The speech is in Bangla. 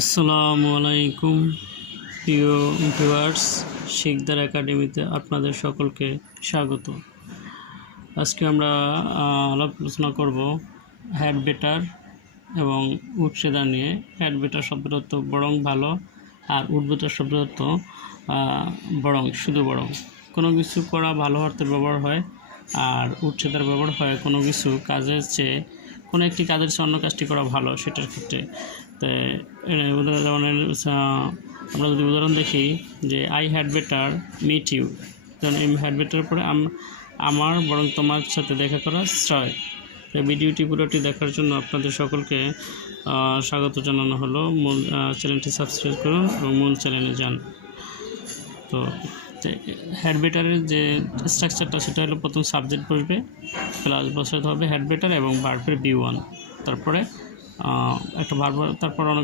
আসসালামু আলাইকুম প্রিয় ভিউয়ার্স, শিকদার একাডেমিতে আপনাদের সকলকে স্বাগত। আজকে আমরা আলোচনা করব হেড বেটার এবং উৎসেদা নিয়ে। হেড বেটার শব্দের অর্থ বরং ভালো, আর উদ্বেটার শব্দের অর্থ বরং শুধু বরং। কোনো কিছু করা ভালো অর্থের ব্যবহার হয়, আর উৎসেদার ব্যবহার হয় কোনো কিছু কাজের চেয়ে কোনো একটি কাজের চেয়ে অন্য কাজটি করা ভালো সেটার ক্ষেত্রে। তো উদাহরণের আমরা যদি উদাহরণ দেখি যে I had better meet you, কারণ এই হ্যাড বেটার পরে আমার বরং তোমার সাথে দেখা করা শ্রয়। তো ভিডিওটি পুরোটি দেখার জন্য আপনাদের সকলকে স্বাগত জানানো হলো। মূল চ্যানেলটি সাবস্ক্রাইব করুন এবং মূল চ্যানেলে যান। তো হেড বেটারের যে স্ট্রাকচারটা সেটা হলো প্রথম সাবজেক্ট বসবে, প্লাস বসাতে হবে হেড বেটার এবং ভার্বের B1, তারপরে একটা ভার্ব, তারপর অনেক